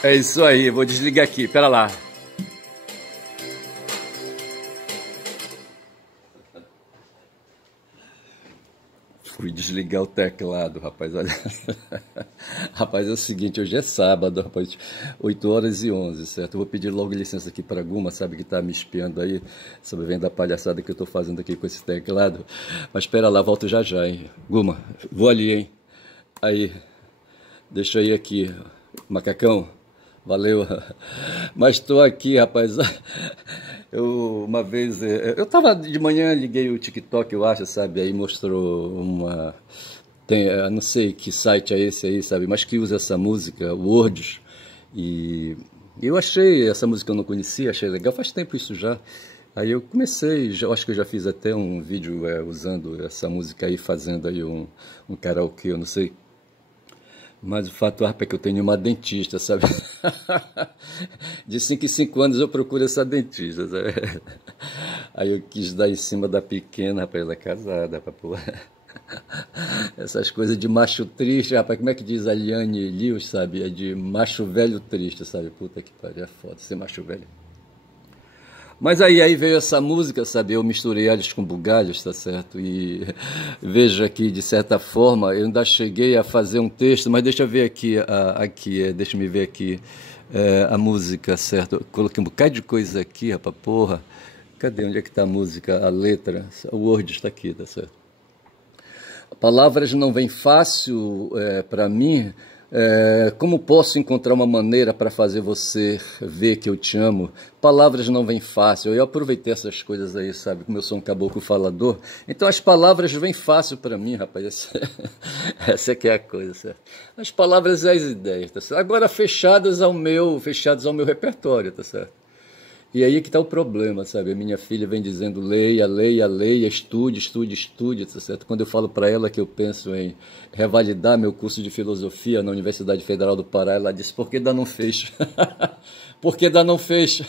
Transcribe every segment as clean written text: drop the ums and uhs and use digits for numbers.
É isso aí, vou desligar aqui, pera lá. Fui desligar o teclado, rapaz, olha. Rapaz, é o seguinte, hoje é sábado, rapaz, 8h11, certo? Eu vou pedir logo licença aqui para a Guma, sabe, que tá me espiando aí, sabe, vendo a palhaçada que eu tô fazendo aqui com esse teclado. Mas espera lá, volto já já, hein? Guma, vou ali, hein? Aí, deixa eu ir aqui, macacão. Valeu. Mas estou aqui, rapaz. Uma vez, eu tava de manhã, liguei o TikTok, eu acho, sabe? Aí mostrou uma. Não sei que site é esse aí, sabe? Mas que usa essa música, Words. E eu achei, essa música eu não conhecia, achei legal, faz tempo isso já. Aí eu comecei, acho que eu já fiz até um vídeo usando essa música aí, fazendo aí um karaokê, eu não sei. Mas o fato é que eu tenho uma dentista, sabe? De 5 em 5 anos eu procuro essa dentista, sabe? Aí eu quis dar em cima da pequena, rapaz, ela é casada, rapaz. Essas coisas de macho triste, rapaz, como é que diz a Liane Lewis, sabe? É de macho velho triste, sabe? Puta que pariu, é foda ser macho velho. Mas aí veio essa música, sabe? Eu misturei alhos com bugalhos, tá certo? E veja que, de certa forma, eu ainda cheguei a fazer um texto, mas deixa eu ver aqui, deixa eu me ver aqui, a música, certo? Eu coloquei um bocado de coisa aqui, rapaz, porra. Cadê? Onde é que tá a música, a letra? O Word está aqui, tá certo? Palavras não vêm fácil para mim. Como posso encontrar uma maneira para fazer você ver que eu te amo? Palavras não vêm fácil. Eu aproveitei essas coisas aí, sabe? Como eu sou um caboclo falador. Então as palavras vêm fácil para mim, rapaz. Essa é que é a coisa, certo? As palavras e as ideias, tá certo? Agora fechadas ao meu repertório, tá certo? E aí que está o problema, sabe? A minha filha vem dizendo leia, leia, leia, estude, estude, estude, tá certo? Quando eu falo para ela que eu penso em revalidar meu curso de filosofia na Universidade Federal do Pará, ela disse, por que ainda não fez? Por que ainda não fez?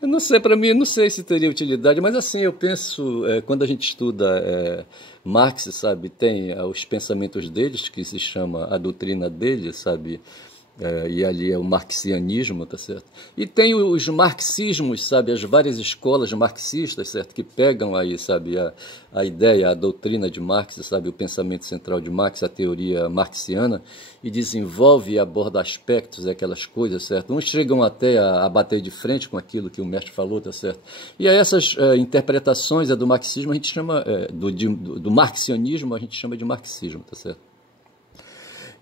Eu não sei, para mim, não sei se teria utilidade, mas assim, eu penso, quando a gente estuda Marx, sabe, tem os pensamentos deles, que se chama a doutrina dele, sabe, e ali é o marxianismo, tá certo? E tem os marxismos, sabe, as várias escolas marxistas, certo, que pegam aí, sabe, a ideia, a doutrina de Marx, sabe, o pensamento central de Marx, a teoria marxiana, e desenvolve e aborda aspectos, aquelas coisas, certo? Uns chegam até a bater de frente com aquilo que o mestre falou, tá certo? E aí essas interpretações do marxismo a gente chama, do marxianismo a gente chama de marxismo, tá certo?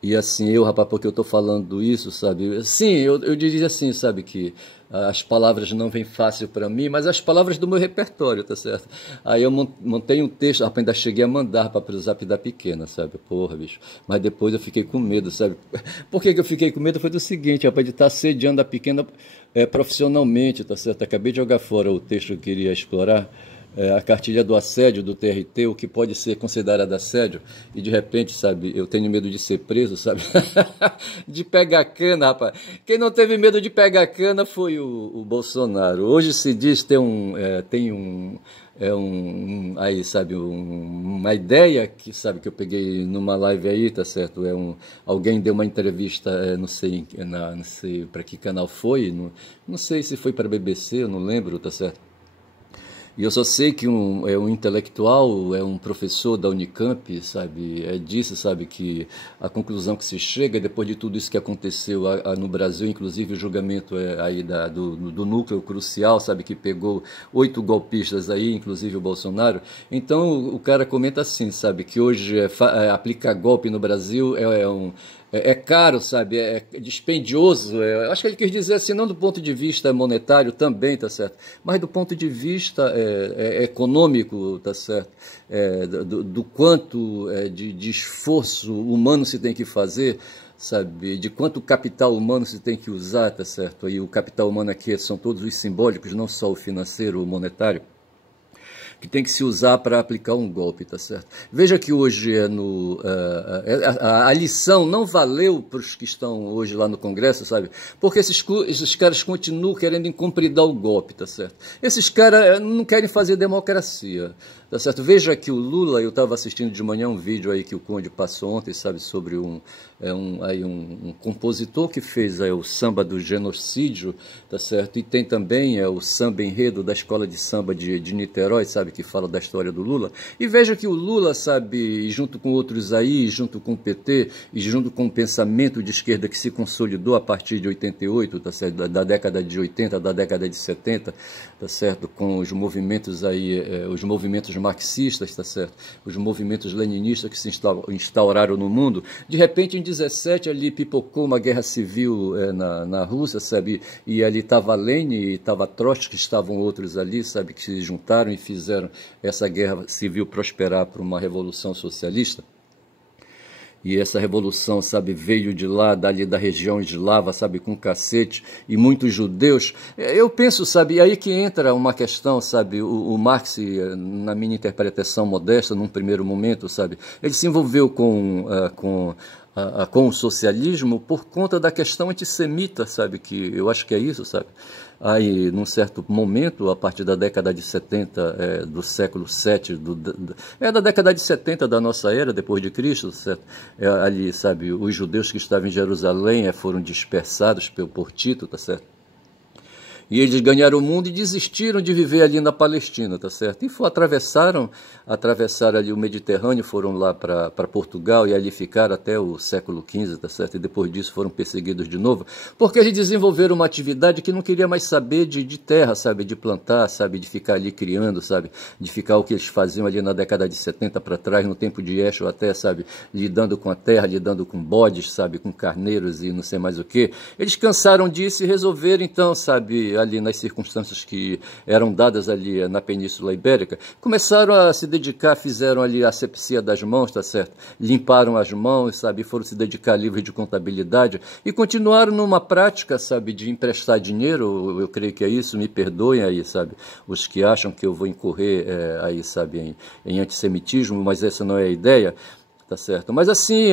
E assim, rapaz, porque eu estou falando isso, sabe? Sim, eu diria assim, sabe, que as palavras não vêm fácil para mim, mas as palavras do meu repertório, tá certo? Aí eu montei um texto, rapaz, ainda cheguei a mandar para o zap da pequena, sabe? Porra, bicho. Mas depois eu fiquei com medo, sabe? Por que eu fiquei com medo? Foi do seguinte, rapaz, de estar assediando a pequena profissionalmente, tá certo? Acabei de jogar fora o texto que eu queria explorar. A cartilha do assédio do TRT, o que pode ser considerado assédio, e de repente, sabe, eu tenho medo de ser preso, sabe, de pegar cana, rapaz. Quem não teve medo de pegar cana foi o Bolsonaro. Hoje se diz aí, sabe, uma ideia que, sabe, que eu peguei numa live aí, tá certo? Alguém deu uma entrevista, não sei para que canal foi, não sei se foi para a BBC, eu não lembro, tá certo? E eu só sei que é um intelectual, é um professor da Unicamp, sabe, disso, sabe, que a conclusão que se chega, depois de tudo isso que aconteceu no Brasil, inclusive o julgamento aí do núcleo crucial, sabe, que pegou 8 golpistas aí, inclusive o Bolsonaro. Então o cara comenta assim, sabe, que hoje aplicar golpe no Brasil é caro, sabe, é dispendioso, acho que ele quis dizer assim, não do ponto de vista monetário também, tá certo, mas do ponto de vista econômico, tá certo, do quanto de esforço humano se tem que fazer, sabe, de quanto capital humano se tem que usar, tá certo, aí o capital humano aqui são todos os simbólicos, não só o financeiro, o monetário. que tem que se usar para aplicar um golpe, tá certo? Veja que hoje a lição não valeu para os que estão hoje lá no Congresso, sabe? Porque esses caras continuam querendo incumpridar o golpe, tá certo? Esses caras não querem fazer democracia, tá certo? Veja que o Lula, eu estava assistindo de manhã um vídeo aí que o Conde passou ontem, sabe, sobre um compositor que fez o samba do genocídio, tá certo? E tem também o samba enredo da escola de samba de Niterói, sabe, que fala da história do Lula. E veja que o Lula, sabe, junto com outros aí, junto com o PT e junto com o pensamento de esquerda que se consolidou a partir de 88, tá certo? Da década de 80, da década de 70, tá certo? Com os movimentos aí, os movimentos marxistas, tá certo? Os movimentos leninistas que se instauraram no mundo. De repente, em 17, ali pipocou uma guerra civil na Rússia, sabe? E ali estava Lenin e estava Trotsky, estavam outros ali, sabe? Que se juntaram e fizeram essa guerra civil prosperar para uma revolução socialista. E essa revolução, sabe, veio de lá, dali da região eslava, sabe, com cacete, e muitos judeus. Eu penso, sabe, aí que entra uma questão, sabe, o Marx, na minha interpretação modesta, num primeiro momento, sabe, ele se envolveu com o socialismo por conta da questão antissemita, sabe, que eu acho que é isso, sabe. Aí, num certo momento, a partir da década de 70 do século VII, da década de 70 da nossa era, depois de Cristo, certo? Ali, sabe, os judeus que estavam em Jerusalém foram dispersados por Tito, tá certo? E eles ganharam o mundo e desistiram de viver ali na Palestina, tá certo? E atravessaram ali o Mediterrâneo, foram lá para Portugal e ali ficaram até o século XV, tá certo? E depois disso foram perseguidos de novo, porque eles desenvolveram uma atividade que não queria mais saber de terra, sabe? De plantar, sabe? De ficar ali criando, sabe? De ficar o que eles faziam ali na década de 70 para trás, no tempo de Yeshua até, sabe? Lidando com a terra, lidando com bodes, sabe? Com carneiros e não sei mais o que. Eles cansaram disso e resolveram então, sabe? Ali nas circunstâncias que eram dadas ali na Península Ibérica, começaram a se dedicar, fizeram ali a asepsia das mãos, tá certo? Limparam as mãos, sabe? Foram se dedicar a livros de contabilidade e continuaram numa prática, sabe? De emprestar dinheiro, eu creio que é isso, me perdoem aí, sabe? Os que acham que eu vou incorrer aí, sabe? Em antissemitismo, mas essa não é a ideia. Tá certo? Mas assim,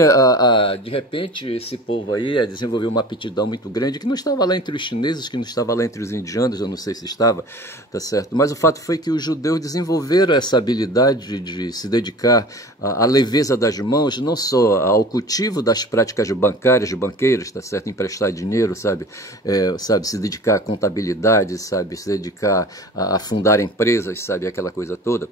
de repente, esse povo aí desenvolveu uma aptidão muito grande que não estava lá entre os chineses, que não estava lá entre os indianos, eu não sei se estava, tá certo? Mas o fato foi que os judeus desenvolveram essa habilidade de se dedicar à leveza das mãos, não só ao cultivo das práticas bancárias, banqueiras, tá certo? Emprestar dinheiro, sabe? Sabe? Se dedicar à contabilidade, sabe? Se dedicar a fundar empresas, sabe? Aquela coisa toda.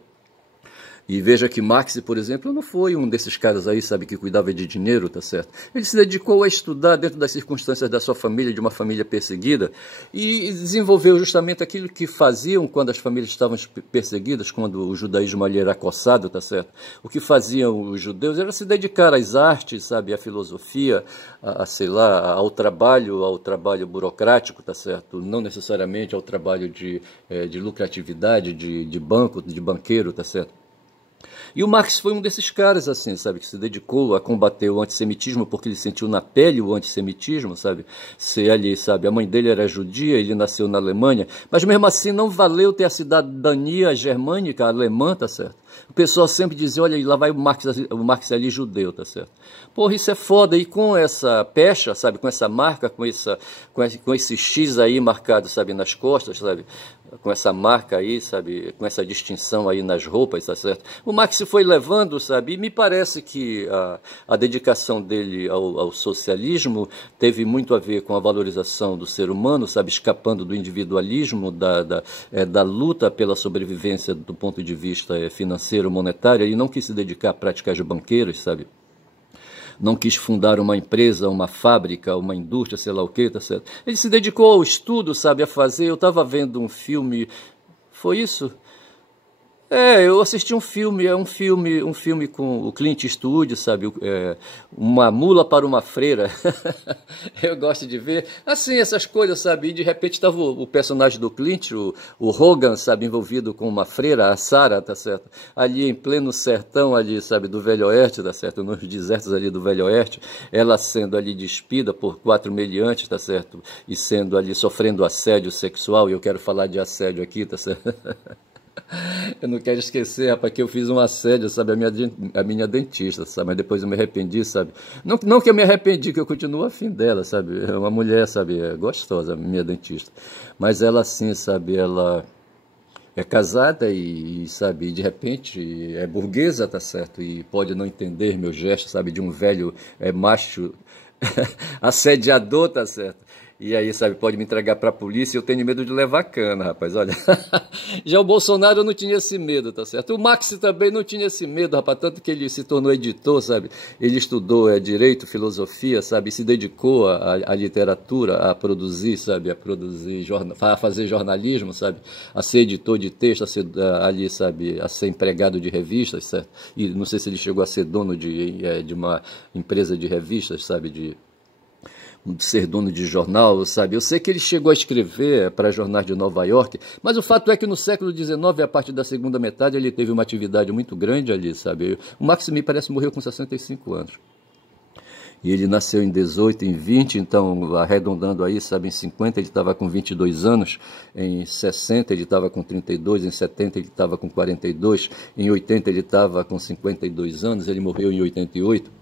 E veja que Marx, por exemplo, não foi um desses caras aí, sabe, que cuidava de dinheiro, tá certo? Ele se dedicou a estudar dentro das circunstâncias da sua família, de uma família perseguida, e desenvolveu justamente aquilo que faziam quando as famílias estavam perseguidas, quando o judaísmo ali era acossado, tá certo? O que faziam os judeus era se dedicar às artes, sabe, à filosofia, sei lá, ao trabalho burocrático, tá certo? Não necessariamente ao trabalho de lucratividade, de banco, de banqueiro, tá certo? E o Marx foi um desses caras, assim, sabe, que se dedicou a combater o antissemitismo porque ele sentiu na pele o antissemitismo, sabe, ser ali, sabe, a mãe dele era judia, ele nasceu na Alemanha, mas mesmo assim não valeu ter a cidadania germânica, alemã, tá certo? O pessoal sempre dizia, olha, lá vai o Marx ali judeu, tá certo? Porra, isso é foda, e com essa pecha, sabe, com essa marca, com esse X aí marcado, sabe, nas costas, sabe, com essa marca aí, sabe, com essa distinção aí nas roupas, tá certo? O Marx se foi levando, sabe, e me parece que a dedicação dele ao socialismo teve muito a ver com a valorização do ser humano, sabe, escapando do individualismo, da luta pela sobrevivência do ponto de vista financeiro, monetário. Ele não quis se dedicar a práticas banqueiras, sabe? Não quis fundar uma empresa, uma fábrica, uma indústria, sei lá o que, tá certo? Ele se dedicou ao estudo, sabe, a fazer. Eu estava vendo um filme, foi isso? Eu assisti um filme com o Clint Eastwood, sabe, Uma Mula para uma Freira. Eu gosto de ver, assim, essas coisas, sabe, e de repente estava o personagem do Clint, o Hogan, sabe, envolvido com uma freira, a Sarah, tá certo, ali em pleno sertão, ali, sabe, do Velho Oeste, tá certo, nos desertos ali do Velho Oeste, ela sendo ali despida por 4 meliantes, tá certo, e sendo ali, sofrendo assédio sexual, e eu quero falar de assédio aqui, tá certo. Eu não quero esquecer, rapaz, que eu fiz um assédio, sabe, a minha dentista, sabe, mas depois eu me arrependi, sabe. Não que eu me arrependi, que eu continuo afim dela, sabe, é uma mulher, sabe, é gostosa, minha dentista. Mas ela, assim, sabe, ela é casada sabe, de repente é burguesa, tá certo, e pode não entender meu gesto, sabe, de um velho macho assediador, tá certo. E aí, sabe, pode me entregar para a polícia e eu tenho medo de levar cana, rapaz, olha. Já o Bolsonaro não tinha esse medo, tá certo? O Marx também não tinha esse medo, rapaz, tanto que ele se tornou editor, sabe? Ele estudou direito, filosofia, sabe? E se dedicou à literatura, a produzir, sabe? A fazer jornalismo, sabe? A ser editor de texto, a ser ali, sabe? A ser empregado de revistas, certo? E não sei se ele chegou a ser dono de uma empresa de revistas, sabe? De ser dono de jornal, sabe? Eu sei que ele chegou a escrever para jornais de Nova York, mas o fato é que no século XIX, a partir da segunda metade, ele teve uma atividade muito grande ali, sabe? O Marx, me parece, morreu com 65 anos. E ele nasceu em 18, em 20, então, arredondando aí, sabe, em 50 ele estava com 22 anos, em 60 ele estava com 32, em 70 ele estava com 42, em 80 ele estava com 52 anos, ele morreu em 88.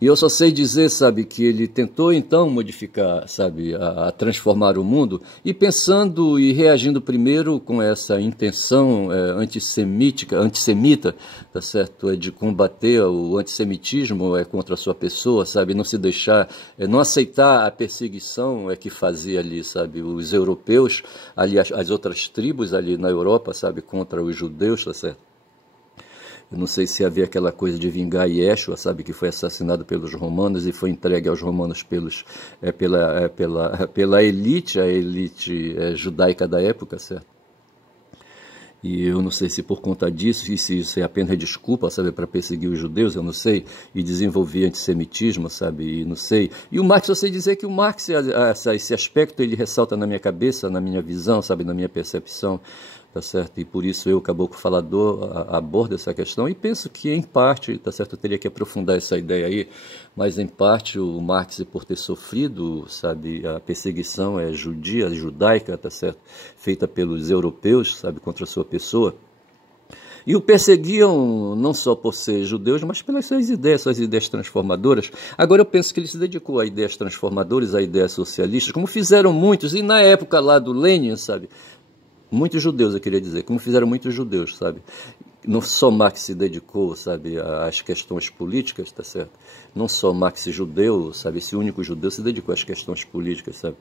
E eu só sei dizer, sabe, que ele tentou então modificar, sabe, a transformar o mundo, e pensando e reagindo primeiro com essa intenção antissemita, tá certo, de combater o antissemitismo contra a sua pessoa, sabe, não se deixar, não aceitar a perseguição que fazia ali, sabe, os europeus, ali as outras tribos ali na Europa, sabe, contra os judeus, tá certo. Eu não sei se havia aquela coisa de vingar Yeshua, sabe, que foi assassinado pelos romanos e foi entregue aos romanos pela elite, a elite judaica da época, certo? E eu não sei se por conta disso, e se isso é apenas desculpa, sabe, para perseguir os judeus, eu não sei, e desenvolver antissemitismo, sabe, e não sei. E o Marx, eu sei dizer que o Marx, esse aspecto, ele ressalta na minha cabeça, na minha visão, sabe, na minha percepção, tá certo? E por isso eu, Caboclo Falador, abordo essa questão e penso que, em parte, tá certo, eu teria que aprofundar essa ideia aí, mas em parte o Marx, por ter sofrido, sabe, a perseguição judia, judaica, tá certo, feita pelos europeus, sabe, contra a sua pessoa, e o perseguiam não só por ser judeus, mas pelas suas ideias transformadoras. Agora eu penso que ele se dedicou a ideias transformadoras, a ideias socialistas, como fizeram muitos, e na época lá do Lenin, sabe, muitos judeus, eu queria dizer, como fizeram muitos judeus, sabe? Não só Marx se dedicou, sabe, às questões políticas, tá certo? Não só Marx judeu, sabe, esse único judeu se dedicou às questões políticas, sabe?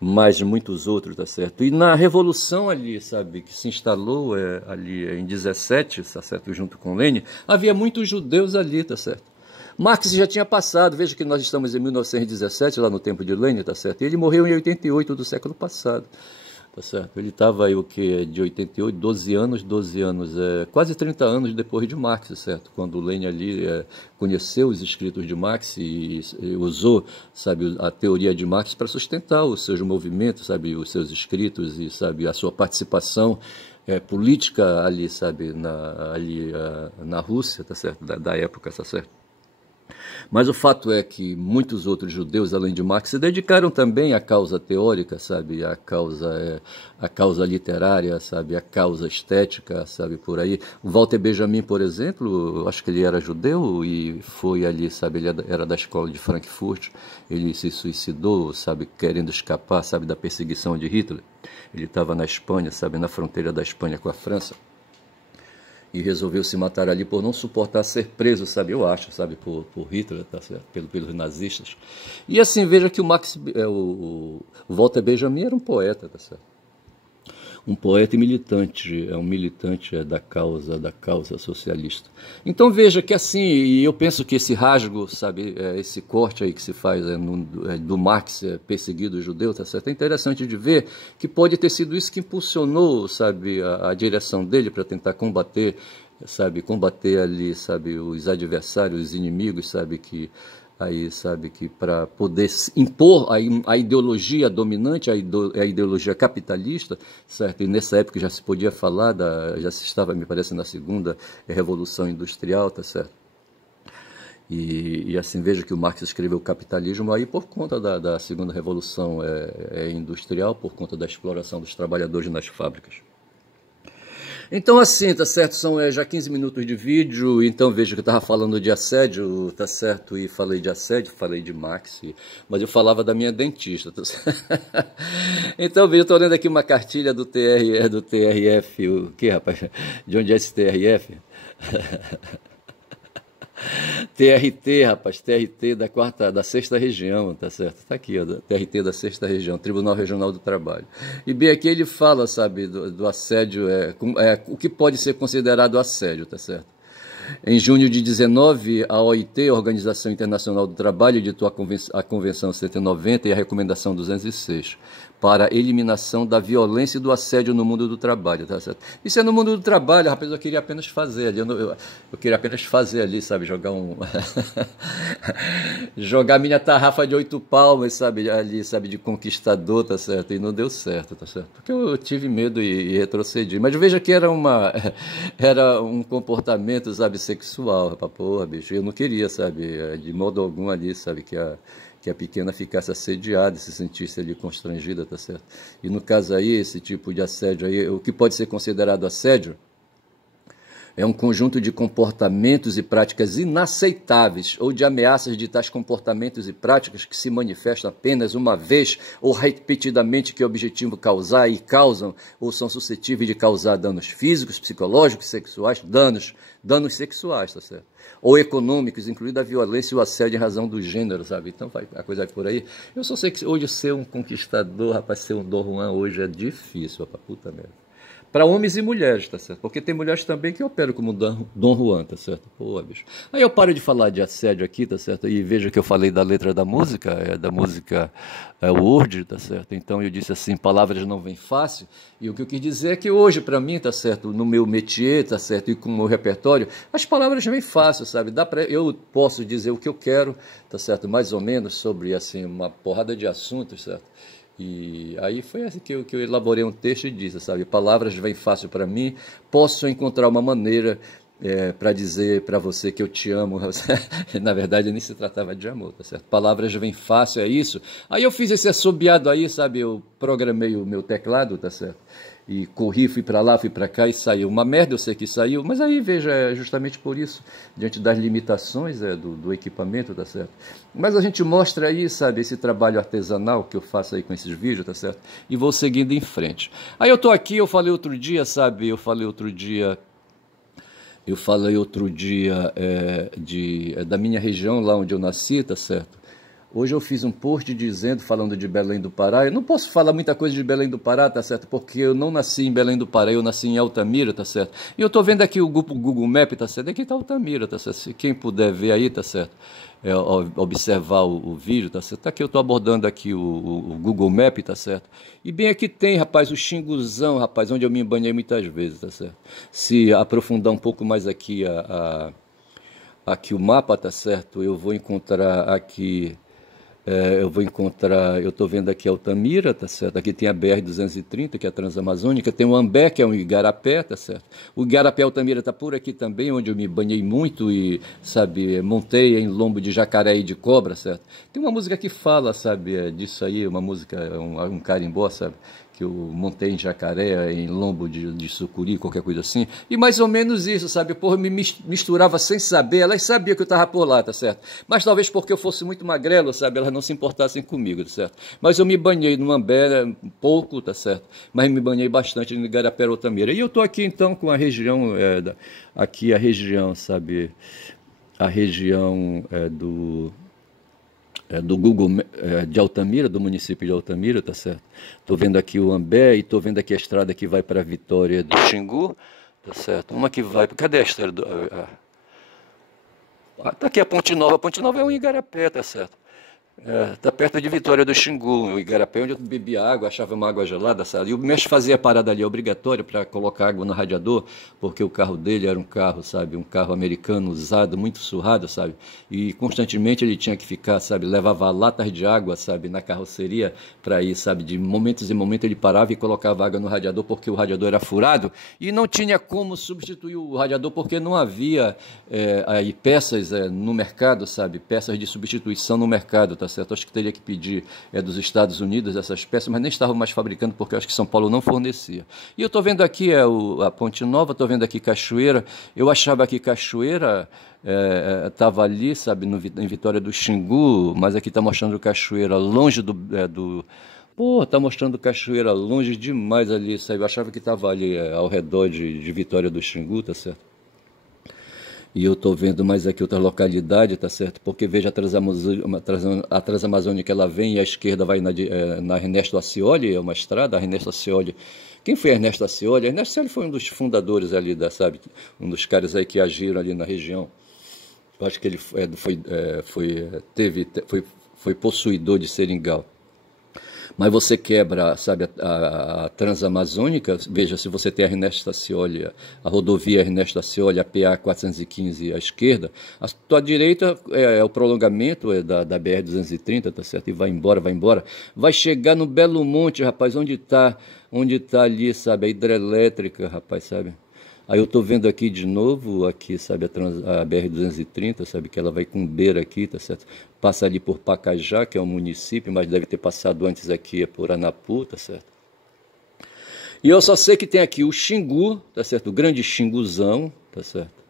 Mas muitos outros, tá certo? E na Revolução ali, sabe, que se instalou ali em 17, tá certo, junto com Lenin, havia muitos judeus ali, tá certo? Marx já tinha passado, veja que nós estamos em 1917, lá no tempo de Lenin, tá certo? E ele morreu em 88 do século passado. Tá certo? Ele estava aí, o que, de 88, 12 anos, quase 30 anos depois de Marx, certo? Quando o Lenin ali conheceu os escritos de Marx e usou, sabe, a teoria de Marx para sustentar os seus movimentos, sabe, os seus escritos e, sabe, a sua participação política ali, sabe, na Rússia, tá certo? Da época, tá certo? Mas o fato é que muitos outros judeus, além de Marx, se dedicaram também à causa teórica, sabe, à causa literária, sabe, à causa estética, sabe, por aí. O Walter Benjamin, por exemplo, acho que ele era judeu e foi ali, sabe, ele era da escola de Frankfurt, ele se suicidou, sabe, querendo escapar, sabe, da perseguição de Hitler. Ele estava na Espanha, sabe, na fronteira da Espanha com a França. E resolveu se matar ali por não suportar ser preso, sabe, eu acho, sabe, por Hitler, tá certo? Pelos nazistas. E assim, veja que o Walter Benjamin era um poeta, tá certo? Um poeta e militante, um militante da causa socialista. Então veja que assim, e eu penso que esse rasgo, sabe, esse corte aí que se faz do Marx perseguido o judeu, tá certo? É interessante de ver que pode ter sido isso que impulsionou, sabe, a direção dele para tentar combater ali, sabe, os adversários, os inimigos, sabe, que para poder impor a ideologia dominante, a ideologia capitalista, certo? E nessa época já se podia falar, já se estava, me parece, na segunda Revolução Industrial, tá certo? E assim, veja que o Marx escreveu o Capitalismo aí por conta da segunda Revolução Industrial, por conta da exploração dos trabalhadores nas fábricas. Então, assim, tá certo? São já 15 minutos de vídeo, então veja que eu estava falando de assédio, tá certo? E falei de assédio, falei de Max, mas eu falava da minha dentista, tá certo? Então, veja, eu estou lendo aqui uma cartilha do do TRF, o que, rapaz? De onde é esse TRF? TRT, rapaz, TRT da sexta região, tá certo? Tá aqui, ó, TRT da sexta região, Tribunal Regional do Trabalho. E bem aqui ele fala, sabe, do assédio, o que pode ser considerado assédio, tá certo? Em junho de 19, a OIT, a Organização Internacional do Trabalho, editou a Convenção 190 e a Recomendação 206 para a eliminação da violência e do assédio no mundo do trabalho, tá certo? Isso é no mundo do trabalho, rapaz, eu queria apenas fazer ali, eu queria apenas fazer ali, sabe, jogar jogar minha tarrafa de 8 palmas, sabe, ali, sabe, de conquistador, tá certo? E não deu certo, tá certo? Porque eu tive medo e retrocedi. Mas veja que era um comportamento, sabe, sexual, rapaz, porra, bicho, eu não queria, sabe, de modo algum ali, sabe, que a pequena ficasse assediada, se sentisse ali constrangida, tá certo? E no caso aí, esse tipo de assédio aí, o que pode ser considerado assédio é um conjunto de comportamentos e práticas inaceitáveis ou de ameaças de tais comportamentos e práticas que se manifestam apenas uma vez ou repetidamente que objetivam causar e causam ou são suscetíveis de causar danos físicos, psicológicos, sexuais, danos sexuais, tá certo? Ou econômicos, incluindo a violência e o assédio em razão do gênero, sabe? Então a coisa vai por aí. Eu só sei que hoje ser um conquistador, rapaz, ser um Dom Juan hoje é difícil, rapaz, puta merda. Para homens e mulheres, tá certo? Porque tem mulheres também que operam como Dom Juan, tá certo? Pô, bicho. Aí eu paro de falar de assédio aqui, tá certo? E veja que eu falei da letra da música, Word, tá certo? Então eu disse assim, palavras não vêm fácil. E o que eu quis dizer é que hoje, para mim, tá certo? No meu métier, tá certo? E com o meu repertório, as palavras vêm fácil, sabe? Eu posso dizer o que eu quero, tá certo? Mais ou menos sobre, assim, uma porrada de assuntos, certo? E aí foi assim que eu elaborei um texto e disse, sabe, palavras vêm fácil para mim, posso encontrar uma maneira para dizer para você que eu te amo. Na verdade nem se tratava de amor, tá certo? Palavras vêm fácil, é isso. Aí eu fiz esse assobiado aí, sabe, eu programei o meu teclado, tá certo? E corri, fui para lá, fui para cá e saiu. Uma merda, eu sei que saiu, mas aí, veja, é justamente por isso, diante das limitações do equipamento, tá certo? Mas a gente mostra aí, sabe, esse trabalho artesanal que eu faço aí com esses vídeos, tá certo? E vou seguindo em frente. Aí eu tô aqui, eu falei outro dia, sabe, da minha região, lá onde eu nasci, tá certo? Hoje eu fiz um post falando de Belém do Pará. Eu não posso falar muita coisa de Belém do Pará, tá certo? Porque eu não nasci em Belém do Pará, eu nasci em Altamira, tá certo? E eu tô vendo aqui o Google Maps, tá certo? Aqui tá Altamira, tá certo? Se quem puder ver aí, tá certo? Observar o vídeo, tá certo? Tá aqui eu tô abordando aqui o Google Maps, tá certo? E bem aqui tem, rapaz, o Xinguzão, rapaz, onde eu me banhei muitas vezes, tá certo? Se aprofundar um pouco mais aqui aqui o mapa, tá certo? Eu vou encontrar aqui eu estou vendo aqui Altamira, tá certo? Aqui tem a BR-230, que é a Transamazônica, tem o Ambé, que é um igarapé, tá certo? O igarapé Altamira está por aqui também, onde eu me banhei muito e, sabe, montei em lombo de jacaré e de cobra, certo? Tem uma música que fala, sabe, disso aí, uma música, um carimbó, sabe? Que eu montei em jacaré, em lombo de sucuri, qualquer coisa assim, e mais ou menos isso, sabe, porra, eu me misturava sem saber, elas sabiam que eu estava por lá, tá certo, mas talvez porque eu fosse muito magrelo, sabe, elas não se importassem comigo, tá certo, mas eu me banhei no Ambé, um pouco, tá certo, mas me banhei bastante no Igarapé Altamira, e eu tô aqui então com a região, aqui a região, sabe, a região do Google de Altamira, do município de Altamira, tá certo? Estou vendo aqui o Ambé e estou vendo aqui a estrada que vai para a Vitória do Xingu, tá certo? Uma que vai... Cadê a estrada? Tá aqui a Ponte Nova é um igarapé, tá certo? Tá perto de Vitória do Xingu, o igarapé, onde eu bebia água, achava uma água gelada, sabe? E o mestre fazia a parada ali obrigatória para colocar água no radiador, porque o carro dele era um carro, sabe, um carro americano usado, muito surrado, sabe? E constantemente ele tinha que ficar, sabe, levava latas de água, sabe, na carroceria para ir, sabe, de momentos em momentos ele parava e colocava água no radiador, porque o radiador era furado e não tinha como substituir o radiador, porque não havia aí peças no mercado, sabe, peças de substituição no mercado, tá certo? Acho que teria que pedir dos Estados Unidos essas peças, mas nem estavam mais fabricando porque eu acho que São Paulo não fornecia. E eu estou vendo aqui a Ponte Nova, estou vendo aqui Cachoeira. Eu achava que Cachoeira estava ali, sabe, em Vitória do Xingu, mas aqui está mostrando Cachoeira longe do. Pô, tá mostrando Cachoeira longe demais ali, sabe? Eu achava que estava ali ao redor de Vitória do Xingu, tá certo? E eu estou vendo mais aqui outra localidade, tá certo? Porque veja a Transamazônica, ela vem e à esquerda vai na Ernesto Ascioli, é uma estrada, a Ernesto Ascioli. Quem foi Ernesto Ascioli? Ernesto Ascioli foi um dos fundadores ali, sabe? Um dos caras aí que agiram ali na região. Eu acho que ele foi possuidor de seringal. Mas você quebra, sabe, a Transamazônica, veja, se você tem a Ernesto Ascioli, a rodovia Ernesto Ascioli, a PA 415 à esquerda, a tua direita é o prolongamento da BR-230, tá certo? E vai embora, vai chegar no Belo Monte, rapaz, onde tá ali, sabe, a hidrelétrica, rapaz, sabe? Aí eu estou vendo aqui de novo, aqui, sabe, a BR-230, sabe, que ela vai com beira aqui, tá certo? Passa ali por Pacajá, que é um município, mas deve ter passado antes aqui por Anapu, tá certo? E eu só sei que tem aqui o Xingu, tá certo? O grande Xinguzão, tá certo?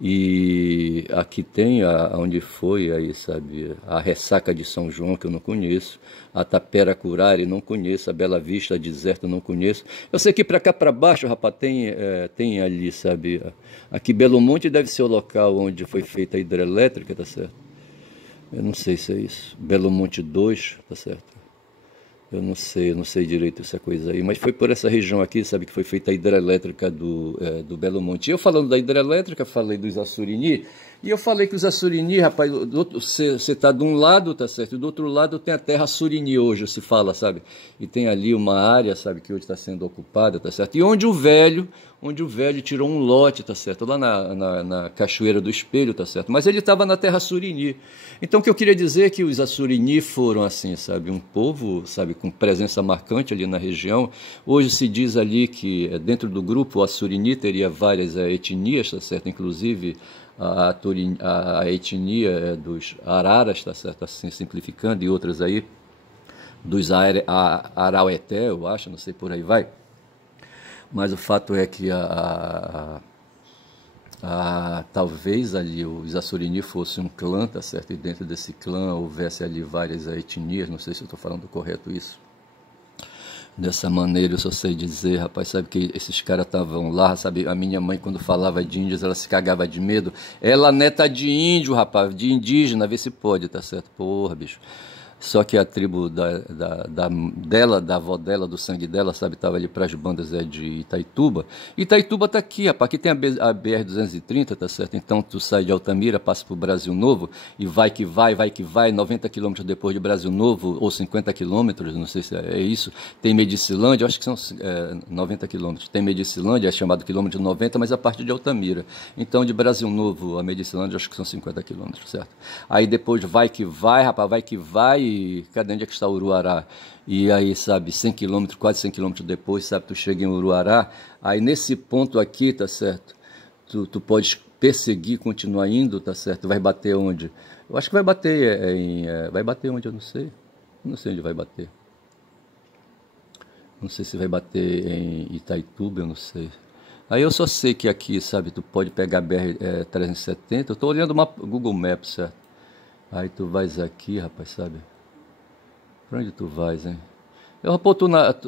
E aqui tem onde foi aí, sabe, a Ressaca de São João, que eu não conheço, a Tapera Curari, não conheço, a Bela Vista, a Deserto, não conheço. Eu sei que para cá para baixo, rapaz, tem ali, sabe, aqui Belo Monte deve ser o local onde foi feita a hidrelétrica, tá certo? Eu não sei se é isso. Belo Monte 2, tá certo? Eu não sei direito essa coisa aí, mas foi por essa região aqui, sabe, que foi feita a hidrelétrica do Belo Monte. Eu falando da hidrelétrica, falei dos Assurini, e eu falei que os Assurini, rapaz, você está de um lado, tá certo, e do outro lado tem a terra Assurini hoje, se fala, sabe, e tem ali uma área, sabe, que hoje está sendo ocupada, tá certo, e onde o velho tirou um lote, tá certo, lá na Cachoeira do Espelho, tá certo, mas ele estava na terra Assurini. Então o que eu queria dizer é que os Assurini foram assim, sabe, um povo, sabe, com presença marcante ali na região. Hoje se diz ali que dentro do grupo o Assurini teria várias etnias, tá certo, inclusive a etnia dos Araras, tá certo, assim simplificando, e outras aí, dos Araueté, eu acho, não sei, por aí vai. Mas o fato é que talvez ali os Assurini fossem um clã, tá certo? E dentro desse clã houvesse ali várias etnias, não sei se eu estou falando correto isso. Dessa maneira eu só sei dizer, rapaz, sabe que esses caras estavam lá, sabe? A minha mãe quando falava de índios, ela se cagava de medo. Ela neta de índio, rapaz, de indígena, vê se pode, tá certo? Porra, bicho. Só que a tribo da avó dela, do sangue dela, sabe, estava ali para as bandas de Itaituba. Itaituba tá aqui, rapaz, aqui tem a BR-230, tá certo? Então tu sai de Altamira, passa para o Brasil Novo e vai que vai, 90 quilômetros depois de Brasil Novo, ou 50 quilômetros, não sei se é isso. Tem Medicilândia, acho que são 90 quilômetros. Tem Medicilândia, é chamado quilômetro 90, mas a partir de Altamira. Então de Brasil Novo a Medicilândia, acho que são 50 quilômetros, certo? Aí depois vai que vai, rapaz, vai que vai. E cadê onde é que está Uruará? E aí, sabe, 100 quilômetros, quase 100 quilômetros depois, sabe, tu chega em Uruará, aí nesse ponto aqui, tá certo, tu pode perseguir, continuar indo, tá certo, vai bater onde? Eu acho que vai bater vai bater onde, eu não sei onde vai bater. Não sei se vai bater em Itaituba, eu não sei. Aí eu só sei que aqui, sabe, tu pode pegar a BR-370, eu tô olhando o Google Maps, certo? Aí tu vais aqui, rapaz, sabe? Pra onde tu vais, hein?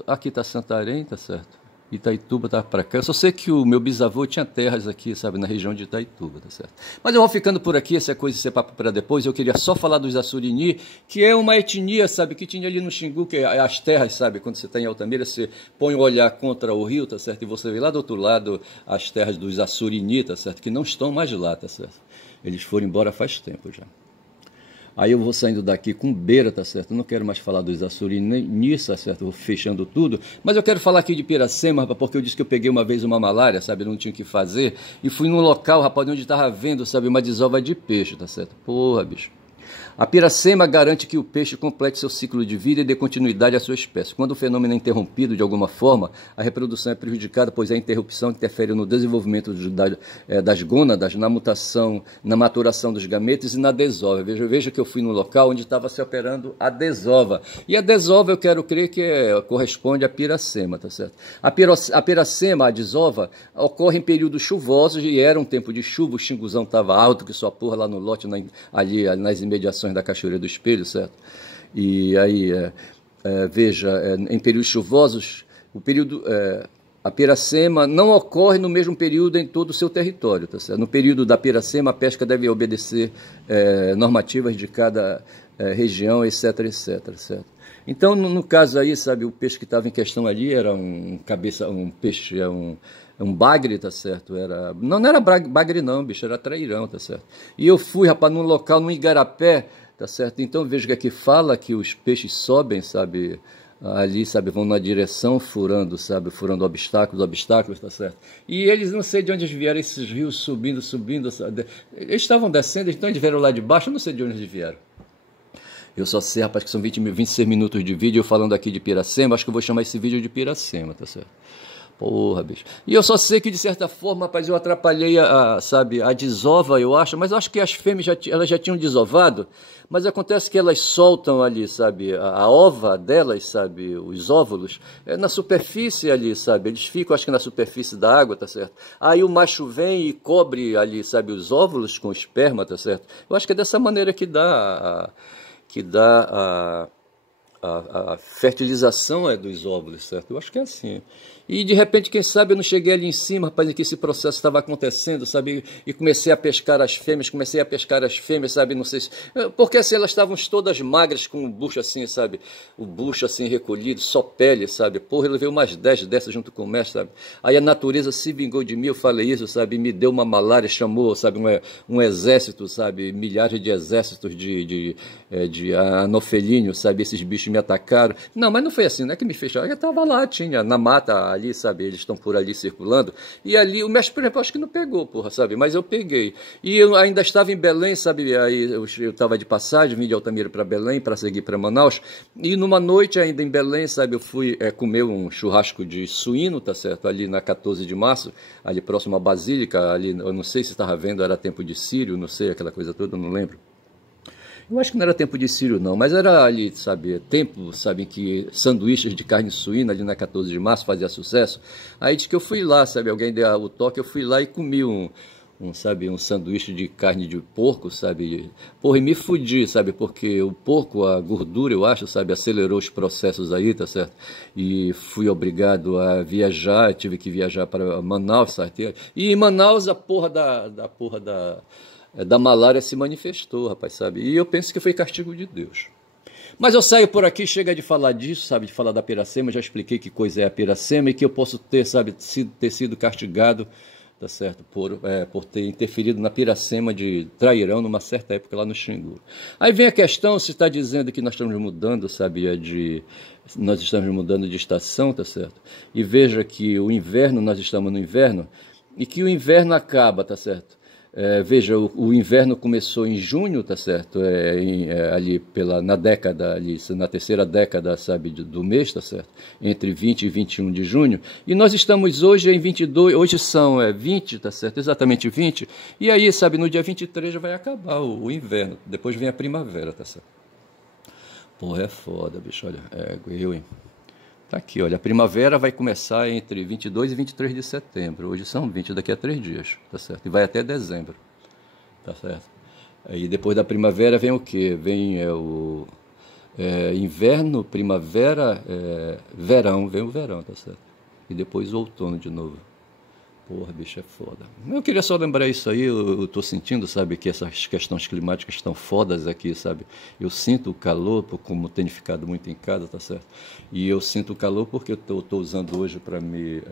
Aqui tá Santarém, tá certo? Itaituba tá pra cá. Eu só sei que o meu bisavô tinha terras aqui, sabe? Na região de Itaituba, tá certo? Mas eu vou ficando por aqui, essa coisa, esse papo para depois. Eu queria só falar dos Assurini, que é uma etnia, sabe? Que tinha ali no Xingu, que é as terras, sabe? Quando você tá em Altamira, você põe o olhar contra o rio, tá certo? E você vê lá do outro lado as terras dos Assurini, tá certo? Que não estão mais lá, tá certo? Eles foram embora faz tempo já. Aí eu vou saindo daqui com beira, tá certo? Eu não quero mais falar dos Assurini, tá certo? Vou fechando tudo. Mas eu quero falar aqui de Piracema, rapaz, porque eu disse que eu peguei uma vez uma malária, sabe? Eu não tinha o que fazer. E fui num local, rapaz, onde estava vendo, sabe? Uma desova de peixe, tá certo? Porra, bicho. A piracema garante que o peixe complete seu ciclo de vida e dê continuidade à sua espécie. Quando o fenômeno é interrompido de alguma forma, a reprodução é prejudicada, pois a interrupção interfere no desenvolvimento das gônadas, na mutação, na maturação dos gametas e na desova. Veja que eu fui no local onde estava se operando a desova. E a desova eu quero crer que corresponde à piracema, tá certo? A piracema, a desova, ocorre em períodos chuvosos e era um tempo de chuva, o xinguzão estava alto que sua porra lá no lote, ali nas imediações da Cachoeira do Espelho, certo? E aí, veja, em períodos chuvosos, a piracema não ocorre no mesmo período em todo o seu território, tá certo? No período da piracema, a pesca deve obedecer normativas de cada região, etc, etc, certo? Então, no caso aí, sabe, o peixe que estava em questão ali era um peixe, um bagre, tá certo? Não era bagre não, bicho, era trairão, tá certo? E eu fui, rapaz, num local, num igarapé, tá certo? Então veja que aqui fala que os peixes sobem, sabe, ali, sabe, vão na direção, furando obstáculos, tá certo? E eles, não sei de onde eles vieram, esses rios subindo, sabe? Eles estavam descendo, então eles vieram lá de baixo, eu não sei de onde eles vieram. Eu só sei, rapaz, que são 26 minutos de vídeo eu falando aqui de piracema, acho que eu vou chamar esse vídeo de piracema, tá certo? Porra, bicho. E eu só sei que, de certa forma, rapaz, eu atrapalhei sabe, a desova, eu acho, mas eu acho que as fêmeas elas já tinham desovado, mas acontece que elas soltam ali, sabe, a ova delas, sabe, os óvulos, na superfície ali, sabe, eles ficam, acho que na superfície da água, tá certo? Aí o macho vem e cobre ali, sabe, os óvulos com esperma, tá certo? Eu acho que é dessa maneira que dá a fertilização dos óvulos, certo? Eu acho que é assim. E de repente, quem sabe, eu não cheguei ali em cima, rapaz, em que esse processo estava acontecendo, sabe? E comecei a pescar as fêmeas, sabe? Não sei se... Porque assim, elas estavam todas magras, com o bucho assim, sabe? O bucho assim recolhido, só pele, sabe? Porra, eu levei umas 10 dessas junto com o mestre, sabe? Aí a natureza se vingou de mim, eu falei isso, sabe? Me deu uma malária, chamou, sabe? Um exército, sabe? Milhares de exércitos de anofelíneos, sabe? Esses bichos me atacaram. Não, mas não foi assim, não é que me fecharam. Eu estava lá, tinha na mata ali, sabe? Eles estão por ali circulando. E ali, o mestre, por exemplo, acho que não pegou, porra, sabe? Mas eu peguei. E eu ainda estava em Belém, sabe? Aí eu estava de passagem, vim de Altamira para Belém, para seguir para Manaus. E numa noite ainda em Belém, sabe? Eu fui comer um churrasco de suíno, tá certo? Ali na 14 de março, ali próximo à Basílica, ali, eu não sei se estava vendo, era tempo de Sírio, não sei, aquela coisa toda, eu não lembro. Eu acho que não era tempo de Sírio, não, mas era ali, sabe, tempo, sabe, em que sanduíches de carne suína ali na 14 de março fazia sucesso. Aí diz que eu fui lá, sabe, alguém deu o toque, eu fui lá e comi sabe, um sanduíche de carne de porco, sabe, porra, e me fudi, sabe, porque o porco, a gordura, eu acho, sabe, acelerou os processos aí, tá certo? E fui obrigado a viajar, tive que viajar para Manaus, sabe? E em Manaus a porra da malária se manifestou, rapaz, sabe? E eu penso que foi castigo de Deus. Mas eu saio por aqui, chega de falar disso, sabe? De falar da piracema, já expliquei que coisa é a piracema e que eu posso ter, sabe, ter sido castigado, tá certo? Por ter interferido na piracema de trairão numa certa época lá no Xingu. Aí vem a questão, se está dizendo que nós estamos mudando, sabe? Nós estamos mudando de estação, tá certo? E veja que o inverno, nós estamos no inverno, e que o inverno acaba, tá certo? Veja, o inverno começou em junho, tá certo? Ali na década, ali, na terceira década, sabe, do mês, tá certo? Entre 20 e 21 de junho. E nós estamos hoje em 22, hoje são 20, tá certo? Exatamente 20. E aí, sabe, no dia 23 já vai acabar o inverno. Depois vem a primavera, tá certo? Porra, é foda, bicho, olha. Hein? Tá aqui, olha, a primavera vai começar entre 22 e 23 de setembro. Hoje são 20, daqui a 3 dias, tá certo? E vai até dezembro, tá certo? Aí depois da primavera vem o quê? Vem o inverno, primavera, verão, vem o verão, tá certo? E depois o outono de novo. Porra, bicho, é foda. Eu queria só lembrar isso aí, eu tô sentindo, sabe, que essas questões climáticas estão fodas aqui, sabe? Eu sinto o calor, como tenho ficado muito em casa, tá certo? E eu sinto o calor porque eu tô usando hoje para me,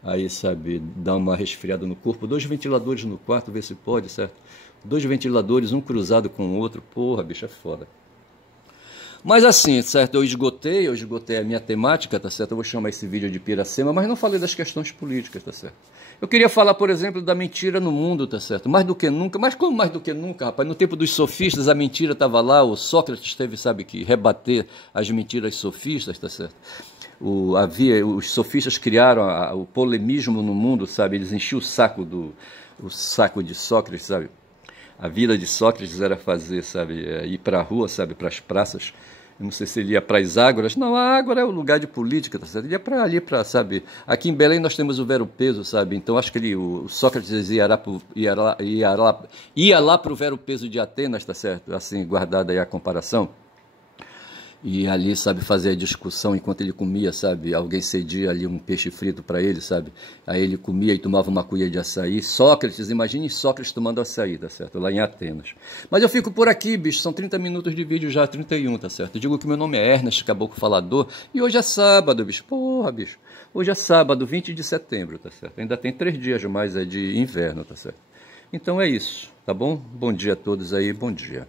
aí, sabe, dar uma resfriada no corpo. 2 ventiladores no quarto, ver se pode, certo? 2 ventiladores, um cruzado com o outro, porra, bicho, é foda. Mas assim, certo, eu esgotei a minha temática, tá certo? Eu vou chamar esse vídeo de piracema, mas não falei das questões políticas, tá certo? Eu queria falar, por exemplo, da mentira no mundo, tá certo? Mais do que nunca, mas como mais do que nunca, rapaz? No tempo dos sofistas, a mentira estava lá, o Sócrates teve, sabe, que rebater as mentiras sofistas, tá certo? Os sofistas criaram o polemismo no mundo, sabe? Eles enchiam o saco de Sócrates, sabe? A vida de Sócrates era fazer, sabe, ir para a rua, sabe, para as praças. Eu não sei se ele ia para as ágoras. Não, a ágora é o lugar de política, tá certo? Ele ia para ali, para, sabe... Aqui em Belém nós temos o Vero-Peso, sabe? Então acho que o Sócrates ia lá para o Vero-Peso de Atenas, tá certo? Assim, guardada aí a comparação. E ali, sabe, fazer a discussão enquanto ele comia, sabe? Alguém cedia ali um peixe frito para ele, sabe? Aí ele comia e tomava uma colher de açaí. Sócrates, imagine Sócrates tomando açaí, tá certo? Lá em Atenas. Mas eu fico por aqui, bicho. São 30 minutos de vídeo já, 31, tá certo? Eu digo que meu nome é Ernest, Caboclo Falador. E hoje é sábado, bicho. Porra, bicho. Hoje é sábado, 20 de setembro, tá certo? Ainda tem 3 dias mais de inverno, tá certo? Então é isso, tá bom? Bom dia a todos aí, bom dia.